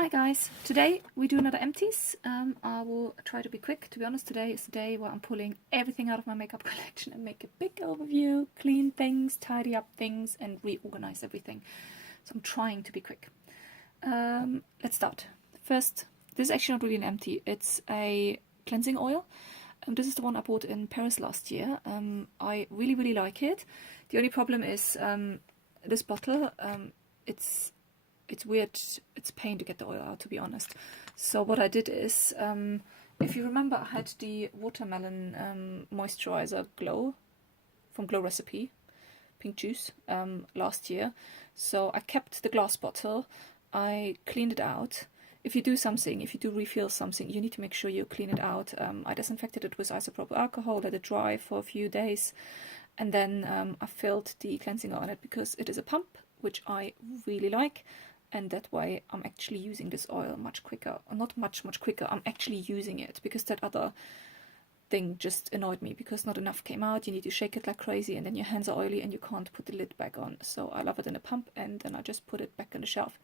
Hi guys, today we do another empties. I will try to be quick. To be honest, today is the day where I'm pulling everything out of my makeup collection and make a big overview, clean things, tidy up things and reorganize everything. So I'm trying to be quick. Let's start. First, this is actually not really an empty, it's a cleansing oil. This is the one I bought in Paris last year. I really like it. The only problem is this bottle, it's weird, it's pain to get the oil out, to be honest. So what I did is, if you remember, I had the watermelon moisturizer Glow from Glow Recipe, pink juice, last year. So I kept the glass bottle, I cleaned it out. If you do refill something, you need to make sure you clean it out. I disinfected it with isopropyl alcohol, let it dry for a few days, and then I filled the cleansing oil in it because it is a pump, which I really like. And that way I'm actually using this oil much quicker. Not much quicker, I'm actually using it, because that other thing just annoyed me because not enough came out. You need to shake it like crazy and then your hands are oily and you can't put the lid back on. So I love it in a pump and then I just put it back on the shelf.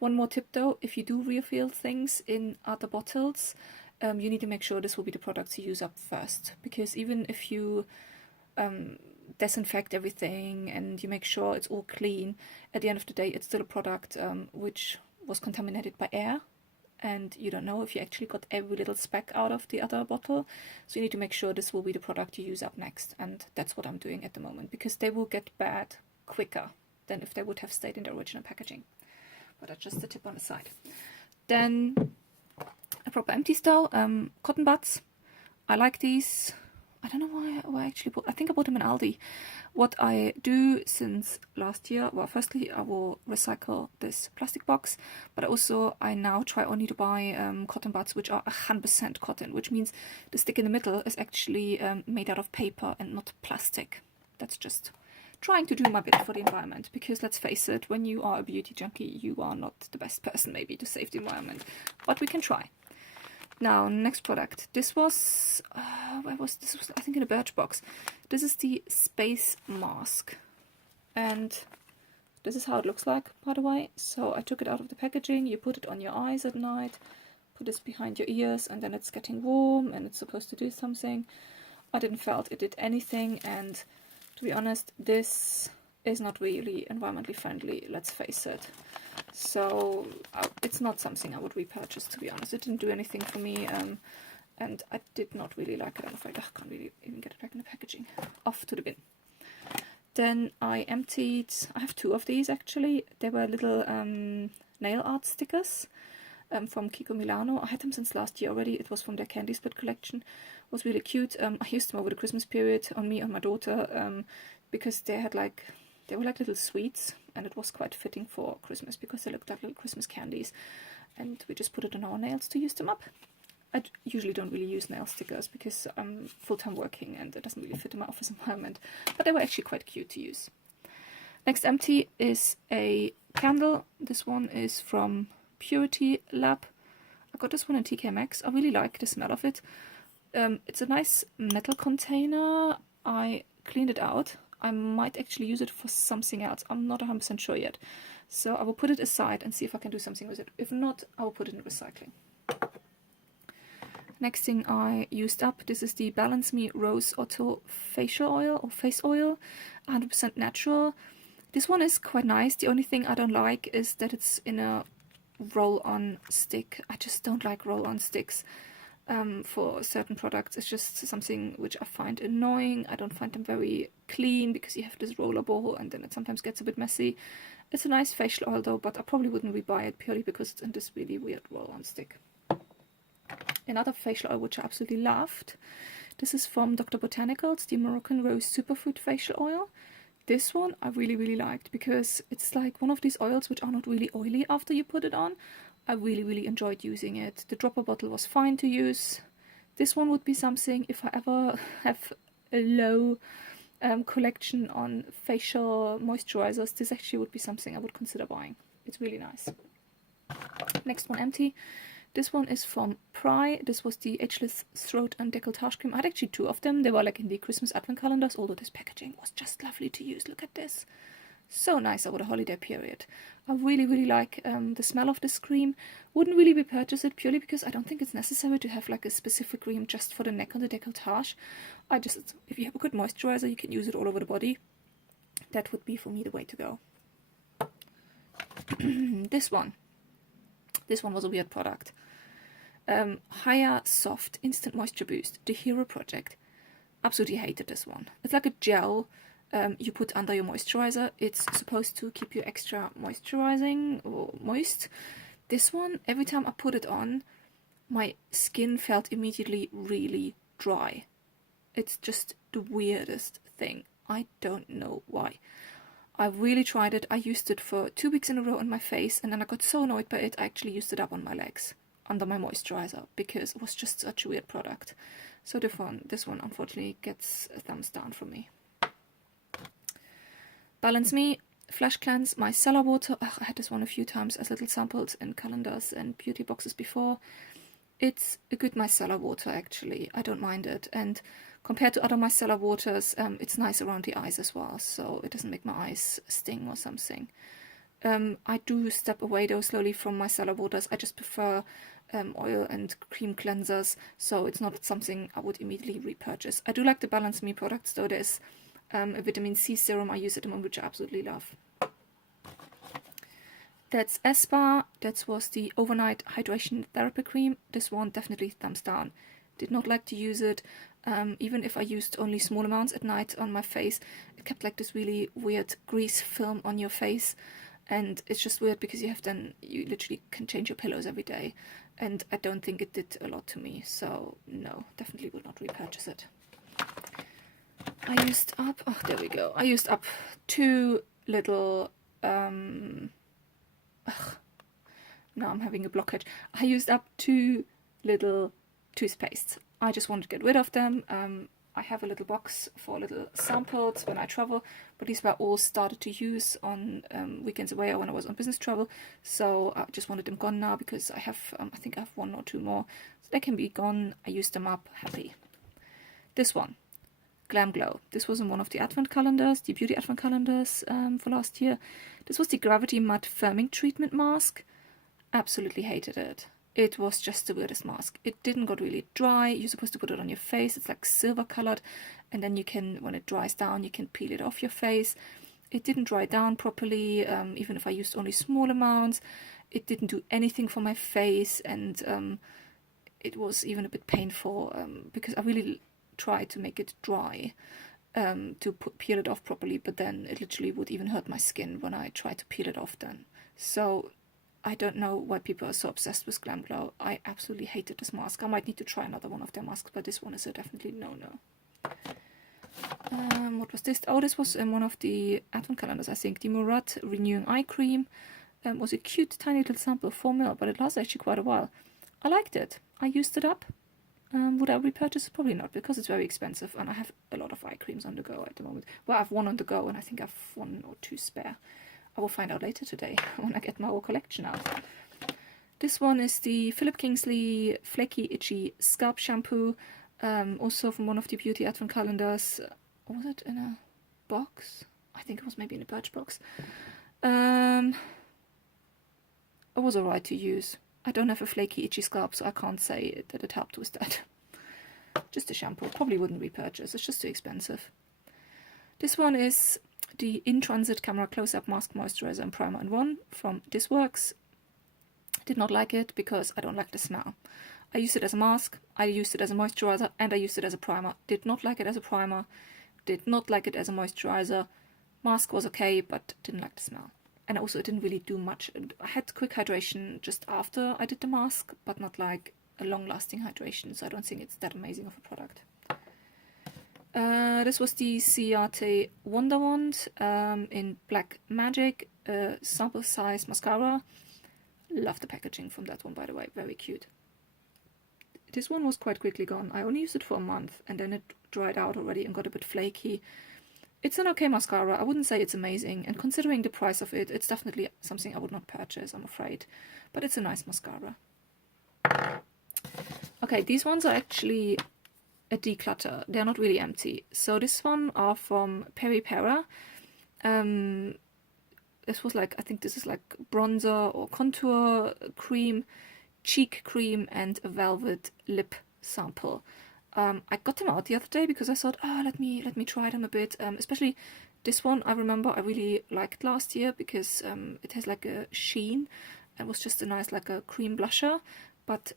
One more tip though, if you do refill things in other bottles, you need to make sure this will be the products you use up first, because even if you disinfect everything and you make sure it's all clean, at the end of the day it's still a product which was contaminated by air, and you don't know if you actually got every little speck out of the other bottle. So you need to make sure this will be the product you use up next, and that's what I'm doing at the moment, because they will get bad quicker than if they would have stayed in the original packaging. But that's just a tip on the side. Then a proper empty style, cotton buds. I like these. I don't know why I actually bought. I think I bought them in Aldi. What I do since last year, well, firstly I will recycle this plastic box, but also I now try only to buy cotton buds which are 100% cotton, which means the stick in the middle is actually made out of paper and not plastic. That's just trying to do my bit for the environment, because let's face it, when you are a beauty junkie, you are not the best person maybe to save the environment, but we can try. Now, next product. This was, where was this? Was, I think, in a Birchbox. This is the Space Mask, and this is how it looks like, by the way. So I took it out of the packaging. You put it on your eyes at night, put this behind your ears, and then it's getting warm and it's supposed to do something. I didn't felt it did anything, and to be honest, this is not really environmentally friendly, let's face it. So it's not something I would repurchase, to be honest. It didn't do anything for me, and I did not really like it. I'm afraid I can't really even get it back in the packaging. Off to the bin. Then I emptied, I have two of these actually. They were little nail art stickers from Kiko Milano. I had them since last year already. It was from their Candy Split collection. It was really cute. I used them over the Christmas period on me and my daughter, because they were like little sweets, and it was quite fitting for Christmas because they looked like little Christmas candies, and we just put it on our nails to use them up. I usually don't really use nail stickers because I'm full-time working and it doesn't really fit in my office environment, but they were actually quite cute to use. Next empty is a candle. This one is from Purity Lab. I got this one in TK Maxx. I really like the smell of it. It's a nice metal container. I cleaned it out. I might actually use it for something else. I'm not 100% sure yet. So I will put it aside and see if I can do something with it. If not, I will put it in recycling. Next thing I used up, this is the Balance Me Rose Otto facial oil or face oil, 100% natural. This one is quite nice. The only thing I don't like is that it's in a roll-on stick. I just don't like roll-on sticks. For certain products, it's just something which I find annoying. I don't find them very clean because you have this roller ball and then it sometimes gets a bit messy. It's a nice facial oil though, but I probably wouldn't rebuy it purely because it's in this really weird roll-on stick. Another facial oil which I absolutely loved. This is from Dr. Botanicals, the Moroccan Rose Superfood Facial Oil. This one I really liked because it's like one of these oils which are not really oily after you put it on. I really enjoyed using it. The dropper bottle was fine to use. This one would be something, if I ever have a low collection on facial moisturizers, this actually would be something I would consider buying. It's really nice. Next one, empty. This one is from Pry. This was the Ageless Throat and Décolletage Cream. I had actually two of them. They were like in the Christmas advent calendars, although this packaging was just lovely to use. Look at this. So nice over the holiday period. I really, really like the smell of this cream. Wouldn't really repurchase it purely because I don't think it's necessary to have like a specific cream just for the neck and the décolletage. If you have a good moisturizer, you can use it all over the body. That would be for me the way to go. This one was a weird product. Higher Soft Instant Moisture Boost, the Hero Project. Absolutely hated this one. It's like a gel you put under your moisturizer. It's supposed to keep you extra moisturizing or moist. This one, every time I put it on, my skin felt immediately really dry. It's just the weirdest thing. I don't know why. I really tried it. I used it for 2 weeks in a row on my face, and then I got so annoyed by it, I actually used it up on my legs under my moisturizer because it was just such a weird product. So this one unfortunately gets a thumbs down from me. Balance Me Flash Cleanse Micellar Water. I had this one a few times as little samples in calendars and beauty boxes before. It's a good micellar water actually. I don't mind it, and compared to other micellar waters, it's nice around the eyes as well, so it doesn't make my eyes sting or something. I do step away though slowly from micellar waters. I just prefer oil and cream cleansers, so it's not something I would immediately repurchase. I do like the Balance Me products though. There's a vitamin C serum I use at the moment, which I absolutely love. That's Espa. That was the Overnight Hydration Therapy Cream. This one definitely thumbs down. Did not like to use it. Even if I used only small amounts at night on my face, it kept like this really weird grease film on your face. And it's just weird because you literally can change your pillows every day. And I don't think it did a lot to me. So no, definitely would not repurchase it. I used up, oh there we go. I used up 2 little, now I'm having a blockage. I used up 2 little toothpastes. I just wanted to get rid of them. I have a little box for little samples when I travel, but these were all started to use on weekends away or when I was on business travel. So I just wanted them gone now because I have, I think I have 1 or 2 more. So they can be gone. I used them up, happy. This one, Glam Glow. This was in one of the advent calendars, the beauty advent calendars for last year. This was the Gravity Matte Firming Treatment Mask. Absolutely hated it. It was just the weirdest mask. It didn't get really dry. You're supposed to put it on your face. It's like silver colored, and then you can, when it dries down, you can peel it off your face. It didn't dry down properly, even if I used only small amounts. It didn't do anything for my face, and it was even a bit painful because I really tried to make it dry to peel it off properly, but then it literally would even hurt my skin when I tried to peel it off then. So I don't know why people are so obsessed with Glam Glow. I absolutely hated this mask. I might need to try another one of their masks, but this one is a definitely no-no. What was this? Oh, this was in one of the advent calendars, I think. The Murat Renewing Eye Cream was a cute tiny little sample of 4 ml, but it lasted actually quite a while. I liked it. I used it up. Would I repurchase it? Probably not, because it's very expensive, and I have a lot of eye creams on the go at the moment. Well, I have 1 on the go, and I think I have 1 or 2 spare. I will find out later today when I get my whole collection out. This one is the Philip Kingsley Flaky Itchy Scalp Shampoo, also from one of the beauty advent calendars. Was it in a box? I think it was maybe in a Birch box. It was alright to use. I don't have a flaky itchy scalp, so I can't say that it helped with that. Just a shampoo. Probably wouldn't repurchase. It's just too expensive. This one is the In Transit Camera Close-Up Mask Moisturizer and Primer in one from This Works. Did not like it because I don't like the smell. I used it as a mask, I used it as a moisturizer, and I used it as a primer. Did not like it as a primer, did not like it as a moisturizer. Mask was okay, but didn't like the smell. And also it didn't really do much. I had quick hydration just after I did the mask, but not like a long-lasting hydration, so I don't think it's that amazing of a product. This was the Ciate Wonder Wand in Black Magic sample size mascara. Love the packaging from that one, by the way, very cute. This one was quite quickly gone. I only used it for a month and then it dried out already and got a bit flaky. It's an okay mascara. I wouldn't say it's amazing, and considering the price of it, it's definitely something I would not purchase, I'm afraid. But it's a nice mascara. Okay, these ones are actually a declutter. They're not really empty. So this one are from Peri Para. this was like, I think this is like bronzer or contour cream, cheek cream, and a velvet lip sample. I got them out the other day because I thought, oh, let me try them a bit. Especially this one, I remember I really liked last year because it has like a sheen. It was just a nice like a cream blusher, but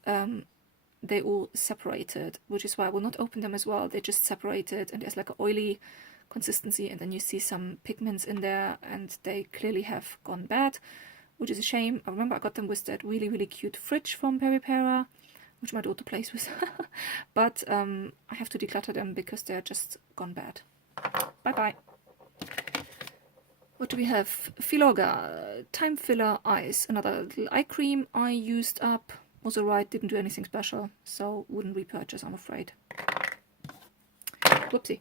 they all separated, which is why I will not open them as well. They just separated, and there's like an oily consistency, and then you see some pigments in there, and they clearly have gone bad, which is a shame. I remember I got them with that really, really cute fridge from Peripera, which my daughter plays with. But I have to declutter them because they're just gone bad. Bye-bye. What do we have? Filorga Time Filler Eyes. Another little eye cream I used up. Was alright, didn't do anything special, so wouldn't repurchase, I'm afraid. Whoopsie.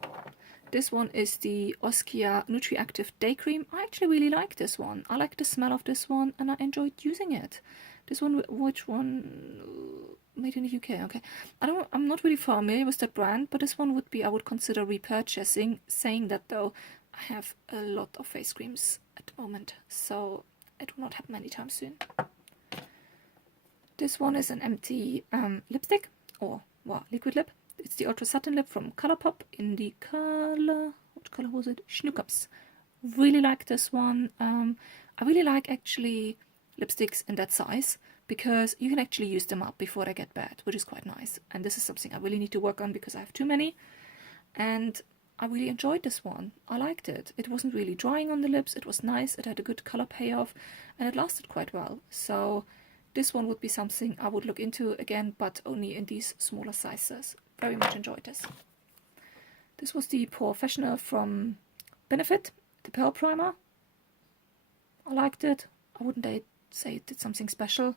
This one is the Oskia Nutri-Active Day Cream. I actually really like this one. I like the smell of this one, and I enjoyed using it. This one, which one? Made in the UK, okay. I'm not really familiar with that brand, but this one would be, I would consider repurchasing. Saying that though, I have a lot of face creams at the moment, so it will not happen anytime soon. This one is an empty lipstick, or well, liquid lip. It's the Ultra Satin Lip from Colourpop in the color, what color was it? Schnuckups. Really like this one. I really like actually lipsticks in that size because you can actually use them up before they get bad, which is quite nice. And this is something I really need to work on because I have too many. And I really enjoyed this one. I liked it. It wasn't really drying on the lips. It was nice. It had a good color payoff, and it lasted quite well. So this one would be something I would look into again, but only in these smaller sizes. Very much enjoyed this. This was the Professional from Benefit, the Pearl Primer. I liked it. I wouldn't say it did something special.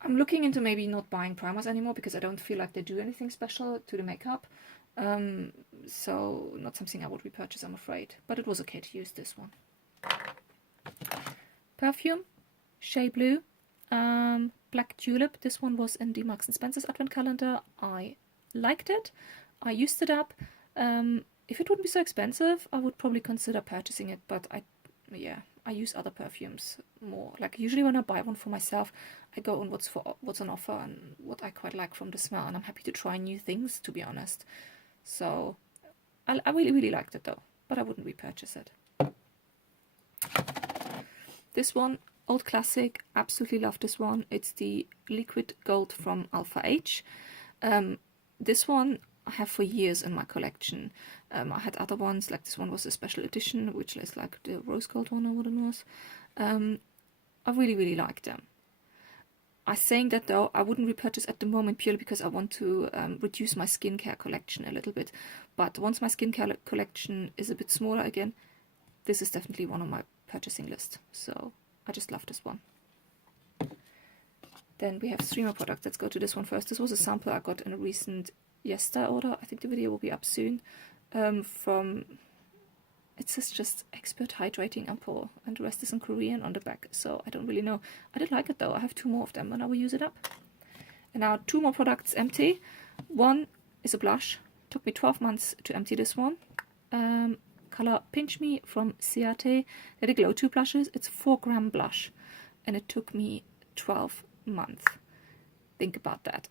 I'm looking into maybe not buying primers anymore because I don't feel like they do anything special to the makeup. So not something I would repurchase, I'm afraid. But it was okay to use this one. Perfume, Shea Blue. Black Tulip. This one was in the Marks & Spencer's advent calendar. I liked it. I used it up. If it wouldn't be so expensive, I would probably consider purchasing it, but I use other perfumes more. Like usually when I buy one for myself, I go on what's on offer and what I quite like from the smell, and I'm happy to try new things, to be honest. So I really, really liked it though, but I wouldn't repurchase it. This one, old classic, absolutely love this one. It's the Liquid Gold from Alpha H. This one I have for years in my collection. I had other ones, like this one was a special edition, which is like the rose gold one or what it was. I really, really like them. I'm saying that though, I wouldn't repurchase at the moment purely because I want to reduce my skincare collection a little bit. But once my skincare collection is a bit smaller again, this is definitely one on my purchasing list. So I just love this one. Then we have 3 more products. Let's go to this one first. This was a sample I got in a recent Yesta order. I think the video will be up soon. From, it says just Expert Hydrating Ampoule, and the rest is in Korean on the back, so I don't really know. I did like it though. I have 2 more of them and I will use it up. And now 2 more products empty. One is a blush. Took me 12 months to empty this one. Color Pinch Me from Ciate. They're the Glow 2 blushes. It's a 4-gram blush, and it took me 12 months. Think about that.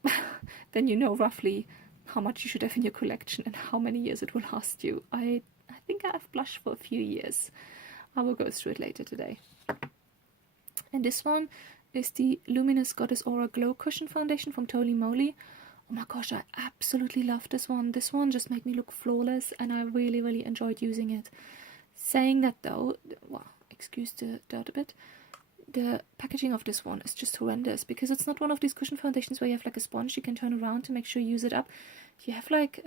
Then you know roughly how much you should have in your collection and how many years it will last you. I think I have blushed for a few years. I will go through it later today. And this one is the Luminous Goddess Aura Glow Cushion Foundation from Tony Moly. Oh my gosh, I absolutely love this one. This one just made me look flawless, and I really, really enjoyed using it. Saying that though, well, excuse the dirt a bit, the packaging of this one is just horrendous because it's not one of these cushion foundations where you have like a sponge you can turn around to make sure you use it up. You have like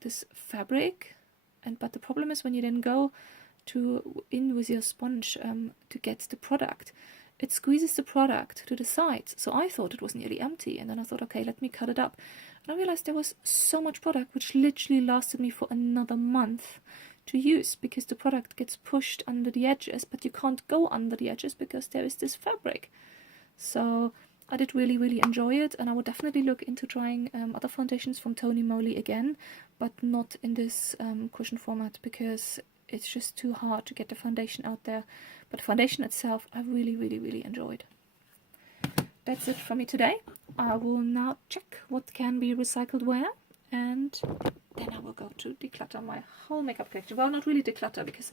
this fabric, but the problem is when you then go in with your sponge to get the product, it squeezes the product to the sides. So I thought it was nearly empty, and then I thought, okay, let me cut it up. And I realized there was so much product, which literally lasted me for another month to use, because the product gets pushed under the edges, but you can't go under the edges because there is this fabric. So I did really, really enjoy it, and I would definitely look into trying other foundations from Tony Moly again, but not in this cushion format, because it's just too hard to get the foundation out there. But the foundation itself, I really, really, really enjoyed. That's it for me today. I will now check what can be recycled where, and then I will go to declutter my whole makeup collection. Well, not really declutter because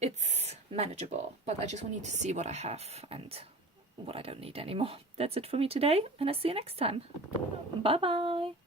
it's manageable, but I just need to see what I have and what I don't need anymore. That's it for me today, and I'll see you next time. Bye bye.